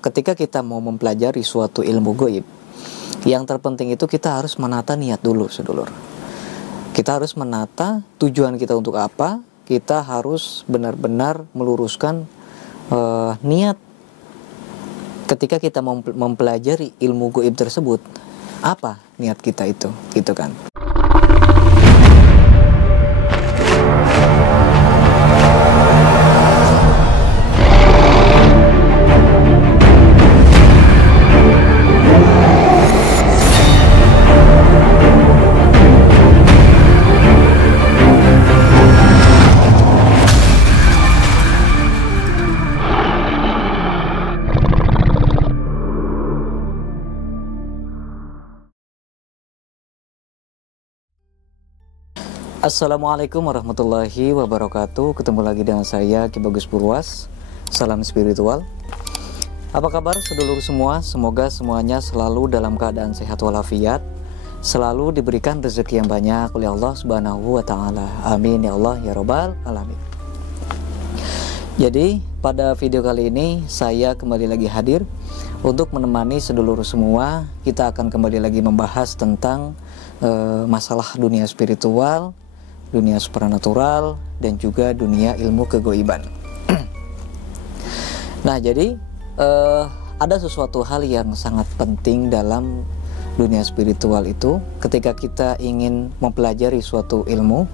ketika kita mau mempelajari suatu ilmu goib, yang terpenting itu kita harus menata niat dulu, sedulur. Kita harus menata tujuan kita untuk apa. Kita harus benar-benar meluruskan niat ketika kita mempelajari ilmu goib tersebut. Apa niat kita itu, gitu kan? Assalamualaikum warahmatullahi wabarakatuh. Ketemu lagi dengan saya Ki Bagus Purwas. Salam spiritual. Apa kabar sedulur semua? Semoga semuanya selalu dalam keadaan sehat walafiat, selalu diberikan rezeki yang banyak oleh Allah Subhanahu wa taala. Amin ya Allah ya rabbal alamin. Jadi pada video kali ini saya kembali lagi hadir untuk menemani sedulur semua. Kita akan kembali lagi membahas tentang masalah dunia spiritual, dunia supranatural, dan juga dunia ilmu kegoiban. Nah, jadi ada sesuatu hal yang sangat penting dalam dunia spiritual itu. Ketika kita ingin mempelajari suatu ilmu,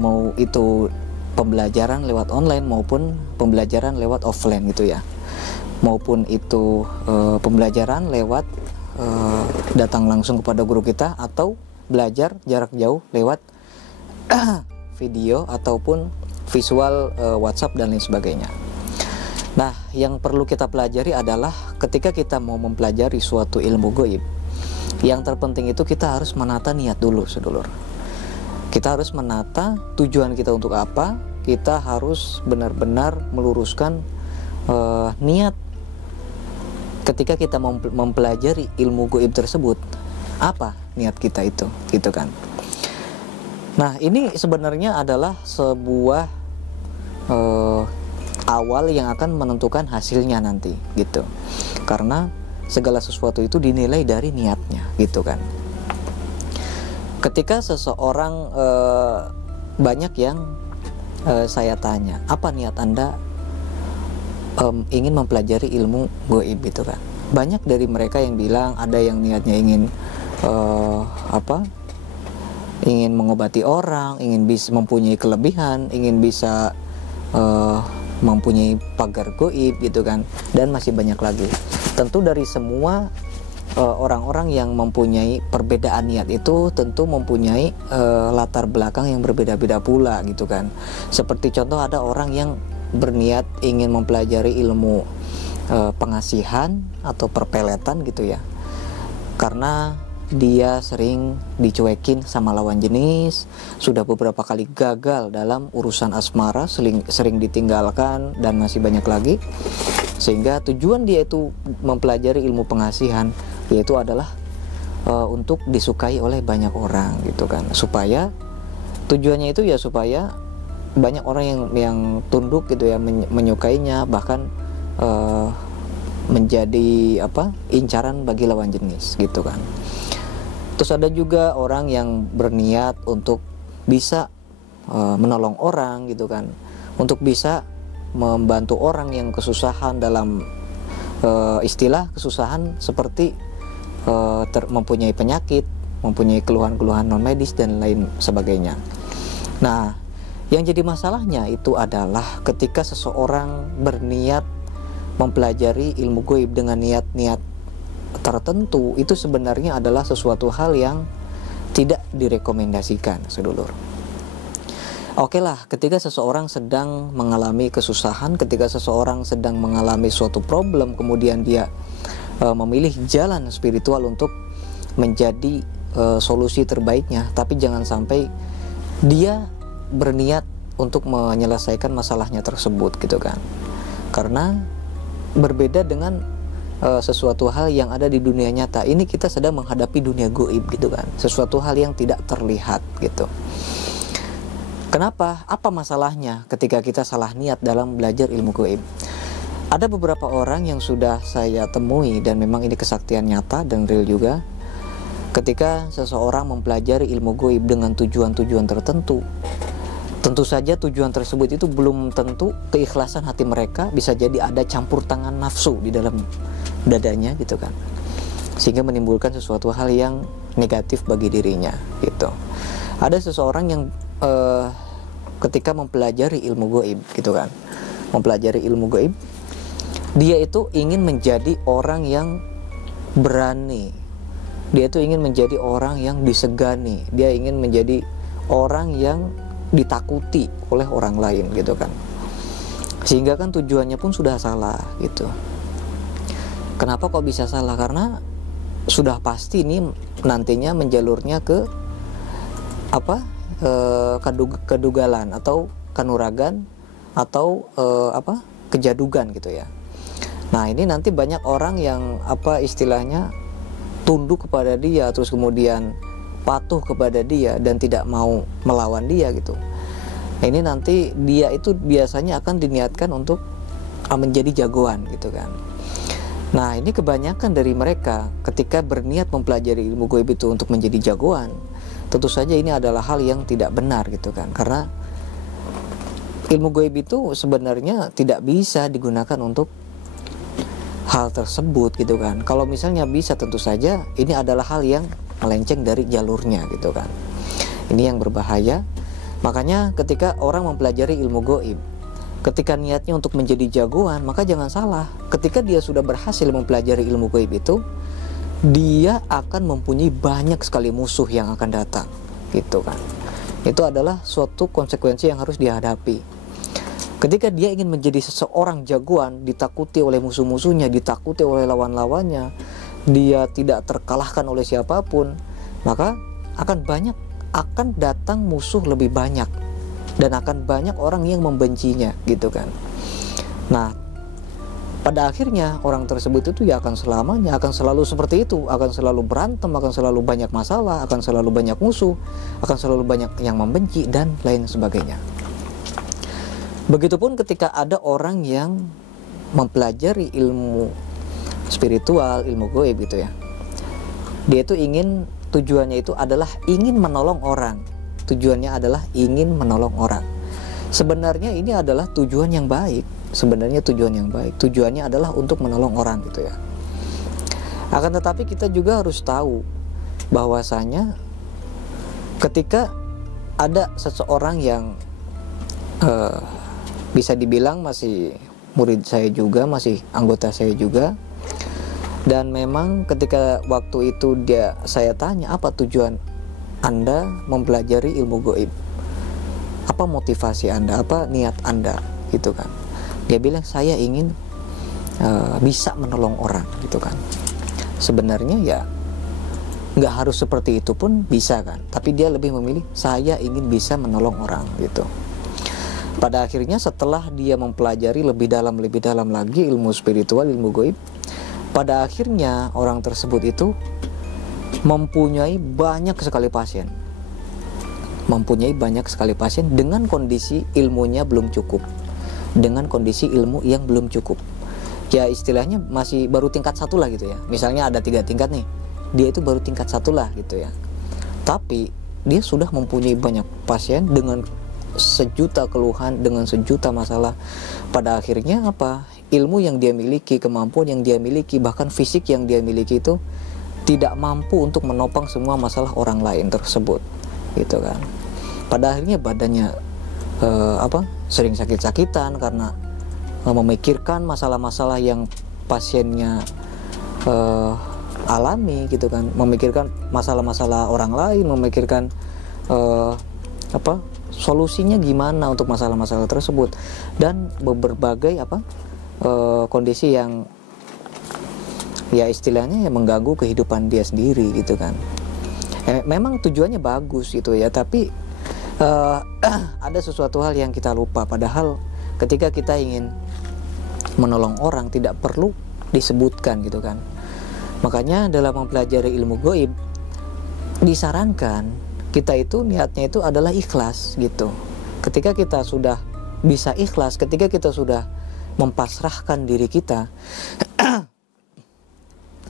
mau itu pembelajaran lewat online maupun pembelajaran lewat offline gitu ya, maupun itu pembelajaran lewat datang langsung kepada guru kita, atau belajar jarak jauh lewat video ataupun visual WhatsApp dan lain sebagainya. Nah, yang perlu kita pelajari adalah ketika kita mau mempelajari suatu ilmu goib, yang terpenting itu kita harus menata niat dulu, sedulur. Kita harus menata tujuan kita untuk apa. Kita harus benar-benar meluruskan niat ketika kita mempelajari ilmu goib tersebut. Apa niat kita itu, gitu kan? Nah, ini sebenarnya adalah sebuah awal yang akan menentukan hasilnya nanti, gitu. Karena segala sesuatu itu dinilai dari niatnya, gitu kan. Ketika seseorang banyak yang saya tanya, apa niat Anda ingin mempelajari ilmu goib, gitu kan? Banyak dari mereka yang bilang ada yang niatnya ingin ingin mengobati orang, ingin bisa mempunyai kelebihan, ingin bisa mempunyai pagar goib, gitu kan, dan masih banyak lagi. Tentu dari semua orang-orang yang mempunyai perbedaan niat itu tentu mempunyai latar belakang yang berbeda-beda pula, gitu kan. Seperti contoh, ada orang yang berniat ingin mempelajari ilmu pengasihan atau perpeletan, gitu ya, karena dia sering dicuekin sama lawan jenis, sudah beberapa kali gagal dalam urusan asmara, sering ditinggalkan, dan masih banyak lagi. Sehingga tujuan dia itu mempelajari ilmu pengasihan, yaitu adalah untuk disukai oleh banyak orang, gitu kan. Supaya tujuannya itu ya supaya banyak orang yang tunduk, gitu ya, menyukainya, bahkan menjadi incaran bagi lawan jenis, gitu kan. Terus ada juga orang yang berniat untuk bisa menolong orang, gitu kan, untuk bisa membantu orang yang kesusahan dalam istilah kesusahan seperti mempunyai penyakit, mempunyai keluhan-keluhan non medis dan lain sebagainya. Nah, yang jadi masalahnya itu adalah ketika seseorang berniat mempelajari ilmu goib dengan niat-niat tertentu, itu sebenarnya adalah sesuatu hal yang tidak direkomendasikan, sedulur. Oke lah, ketika seseorang sedang mengalami kesusahan, ketika seseorang sedang mengalami suatu problem, kemudian dia memilih jalan spiritual untuk menjadi solusi terbaiknya, tapi jangan sampai dia berniat untuk menyelesaikan masalahnya tersebut, gitu kan. Karena berbeda dengan sesuatu hal yang ada di dunia nyata. Ini kita sedang menghadapi dunia goib, gitu kan, sesuatu hal yang tidak terlihat, gitu. Kenapa? Apa masalahnya ketika kita salah niat dalam belajar ilmu goib? Ada beberapa orang yang sudah saya temui dan memang ini kesaktian nyata dan real juga. Ketika seseorang mempelajari ilmu goib dengan tujuan-tujuan tertentu, tentu saja tujuan tersebut itu belum tentu keikhlasan hati mereka, bisa jadi ada campur tangan nafsu di dalam dadanya gitu kan, sehingga menimbulkan sesuatu hal yang negatif bagi dirinya gitu. Ada seseorang yang ketika mempelajari ilmu goib gitu kan, mempelajari ilmu goib, dia itu ingin menjadi orang yang berani, dia itu ingin menjadi orang yang disegani, dia ingin menjadi orang yang ditakuti oleh orang lain gitu kan, sehingga kan tujuannya pun sudah salah gitu. Kenapa kok bisa salah? Karena sudah pasti ini nantinya menjalurnya ke kedugalan atau kanuragan atau kejadugan gitu ya. Nah ini nanti banyak orang yang istilahnya tunduk kepada dia, terus kemudian patuh kepada dia dan tidak mau melawan dia gitu. Nah ini nanti dia itu biasanya akan diniatkan untuk menjadi jagoan gitu kan. Nah ini kebanyakan dari mereka ketika berniat mempelajari ilmu goib itu untuk menjadi jagoan, tentu saja ini adalah hal yang tidak benar gitu kan. Karena ilmu goib itu sebenarnya tidak bisa digunakan untuk hal tersebut gitu kan. Kalau misalnya bisa, tentu saja ini adalah hal yang melenceng dari jalurnya gitu kan. Ini yang berbahaya. Makanya ketika orang mempelajari ilmu goib, ketika niatnya untuk menjadi jagoan, maka jangan salah, ketika dia sudah berhasil mempelajari ilmu gaib itu, dia akan mempunyai banyak sekali musuh yang akan datang gitu kan. Itu adalah suatu konsekuensi yang harus dihadapi. Ketika dia ingin menjadi seseorang jagoan, ditakuti oleh musuh-musuhnya, ditakuti oleh lawan-lawannya, dia tidak terkalahkan oleh siapapun, maka akan datang musuh lebih banyak, dan akan banyak orang yang membencinya gitu kan. Nah pada akhirnya orang tersebut itu ya akan selamanya akan selalu seperti itu, akan selalu berantem, akan selalu banyak masalah, akan selalu banyak musuh, akan selalu banyak yang membenci dan lain sebagainya. Begitupun ketika ada orang yang mempelajari ilmu spiritual, ilmu gaib gitu ya, dia itu tujuannya itu adalah ingin menolong orang. Tujuannya adalah ingin menolong orang. Sebenarnya ini adalah tujuan yang baik. Tujuannya adalah untuk menolong orang gitu ya. Akan tetapi kita juga harus tahu bahwasanya ketika ada seseorang yang bisa dibilang masih murid saya juga, masih anggota saya juga, dan memang ketika waktu itu saya tanya, apa tujuan Anda mempelajari ilmu gaib? Apa motivasi Anda? Apa niat Anda? Gitu kan. Dia bilang, saya ingin bisa menolong orang gitu kan. Sebenarnya ya nggak harus seperti itu pun bisa kan. Tapi dia lebih memilih, saya ingin bisa menolong orang gitu. Pada akhirnya setelah dia mempelajari lebih dalam lagi ilmu spiritual, ilmu gaib, pada akhirnya orang tersebut itu mempunyai banyak sekali pasien, dengan kondisi ilmunya belum cukup, dengan kondisi ilmu yang belum cukup. Ya istilahnya masih baru tingkat 1 lah gitu ya. Misalnya ada 3 tingkat nih, dia itu baru tingkat 1 lah gitu ya. Tapi dia sudah mempunyai banyak pasien dengan sejuta keluhan, dengan sejuta masalah. Pada akhirnya apa? Ilmu yang dia miliki, kemampuan yang dia miliki, bahkan fisik yang dia miliki itu tidak mampu untuk menopang semua masalah orang lain tersebut gitu kan. Pada akhirnya badannya sering sakit-sakitan karena memikirkan masalah-masalah yang pasiennya alami gitu kan, memikirkan masalah-masalah orang lain, memikirkan solusinya gimana untuk masalah-masalah tersebut, dan berbagai kondisi yang ya istilahnya yang mengganggu kehidupan dia sendiri gitu kan. Memang tujuannya bagus gitu ya, tapi ada sesuatu hal yang kita lupa. Padahal ketika kita ingin menolong orang tidak perlu disebutkan gitu kan. Makanya dalam mempelajari ilmu gaib disarankan kita itu niatnya itu adalah ikhlas gitu. Ketika kita sudah bisa ikhlas, ketika kita sudah mempasrahkan diri kita,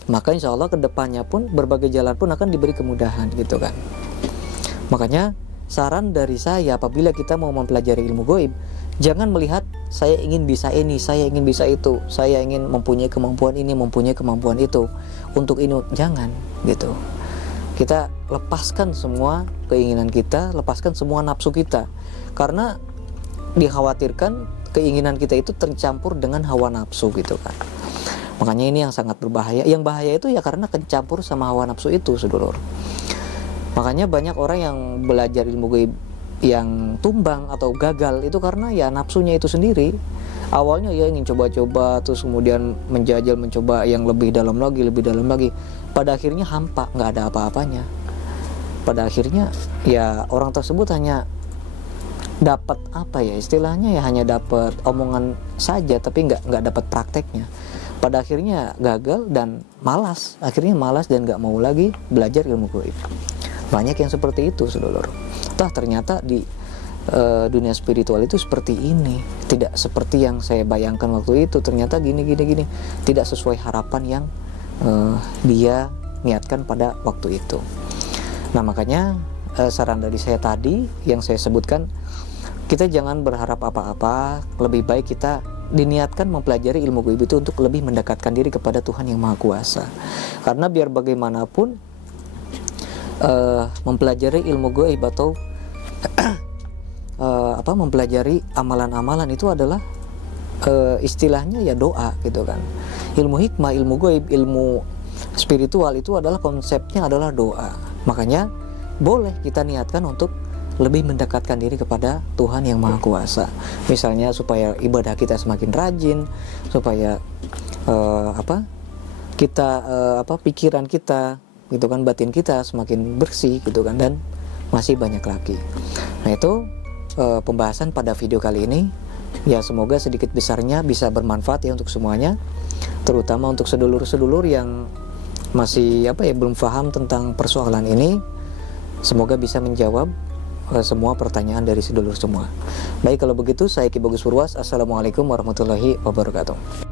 maka insya Allah kedepannya pun berbagai jalan pun akan diberi kemudahan gitu kan. Makanya saran dari saya, apabila kita mau mempelajari ilmu gaib, jangan melihat saya ingin bisa ini, saya ingin bisa itu, saya ingin mempunyai kemampuan ini, mempunyai kemampuan itu, untuk ini, jangan gitu. Kita lepaskan semua keinginan kita, lepaskan semua nafsu kita, karena dikhawatirkan keinginan kita itu tercampur dengan hawa nafsu gitu kan. Makanya ini yang sangat berbahaya. Yang bahaya itu ya karena kecampur sama hawa nafsu itu, sedulur. Makanya banyak orang yang belajar ilmu gaib yang tumbang atau gagal itu karena ya nafsunya itu sendiri. Awalnya ya ingin coba-coba, terus kemudian menjajal, mencoba yang lebih dalam lagi, lebih dalam lagi. Pada akhirnya hampa, nggak ada apa-apanya. Pada akhirnya ya orang tersebut hanya dapat apa ya istilahnya, ya hanya dapat omongan saja, tapi nggak dapat prakteknya. Pada akhirnya gagal dan malas, akhirnya malas dan nggak mau lagi belajar ilmu gaib. Banyak yang seperti itu, saudara. Ternyata di dunia spiritual itu seperti ini, tidak seperti yang saya bayangkan waktu itu. Ternyata gini, tidak sesuai harapan yang dia niatkan pada waktu itu. Nah makanya saran dari saya tadi yang saya sebutkan, kita jangan berharap apa-apa, lebih baik kita diniatkan mempelajari ilmu gaib itu untuk lebih mendekatkan diri kepada Tuhan yang Maha Kuasa. Karena biar bagaimanapun mempelajari ilmu gaib atau mempelajari amalan-amalan itu adalah istilahnya ya doa gitu kan. Ilmu hikmah, ilmu gaib, ilmu spiritual itu adalah konsepnya adalah doa. Makanya boleh kita niatkan untuk lebih mendekatkan diri kepada Tuhan yang Maha Kuasa. Misalnya supaya ibadah kita semakin rajin, supaya pikiran kita gitu kan, batin kita semakin bersih gitu kan, dan masih banyak lagi. Nah itu pembahasan pada video kali ini. Ya semoga sedikit besarnya bisa bermanfaat ya untuk semuanya, terutama untuk sedulur-sedulur yang masih belum paham tentang persoalan ini. Semoga bisa menjawab semua pertanyaan dari sedulur semua. Baik, kalau begitu saya Ki Bagus Purwas. Assalamualaikum warahmatullahi wabarakatuh.